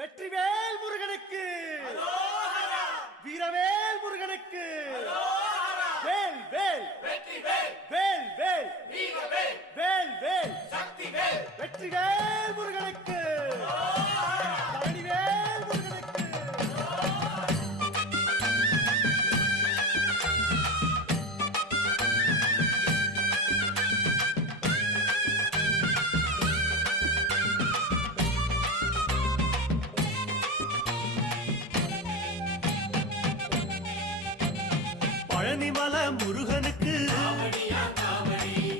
வெற்றிவேல் முருகனுக்கு, வீரவேல் முருகனுக்கு, வேல் வேல் வேல் வேல் வேல் வேல் வெற்றிவேல் முருகனுக்கு, பழனிவேல் முருகனுக்கு. பழனிமல முருகனுக்கு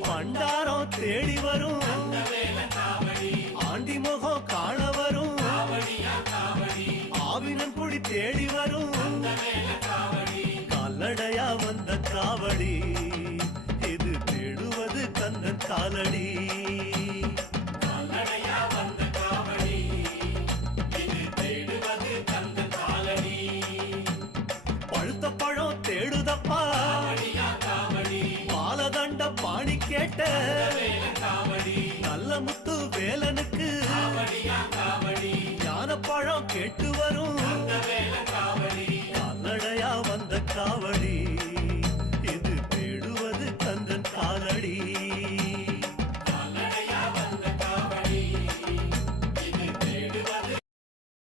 பண்டாரம் தேடி வரும், ஆண்டி முகம் காண வரும், ஆவினன் குடி தேடி வரும், கால்நடையா வந்த காவடி இது தேடுவது கந்தன் காலடி. பழுத்த பழம் தேடுதப்பா பாலதண்ட பாணி கேட்ட நல்ல முத்து வேலனுக்கு ஞான பழம் கேட்டு வரும், கால்நடையா வந்த காவடி இது தேடுவது கந்தன் காலடி.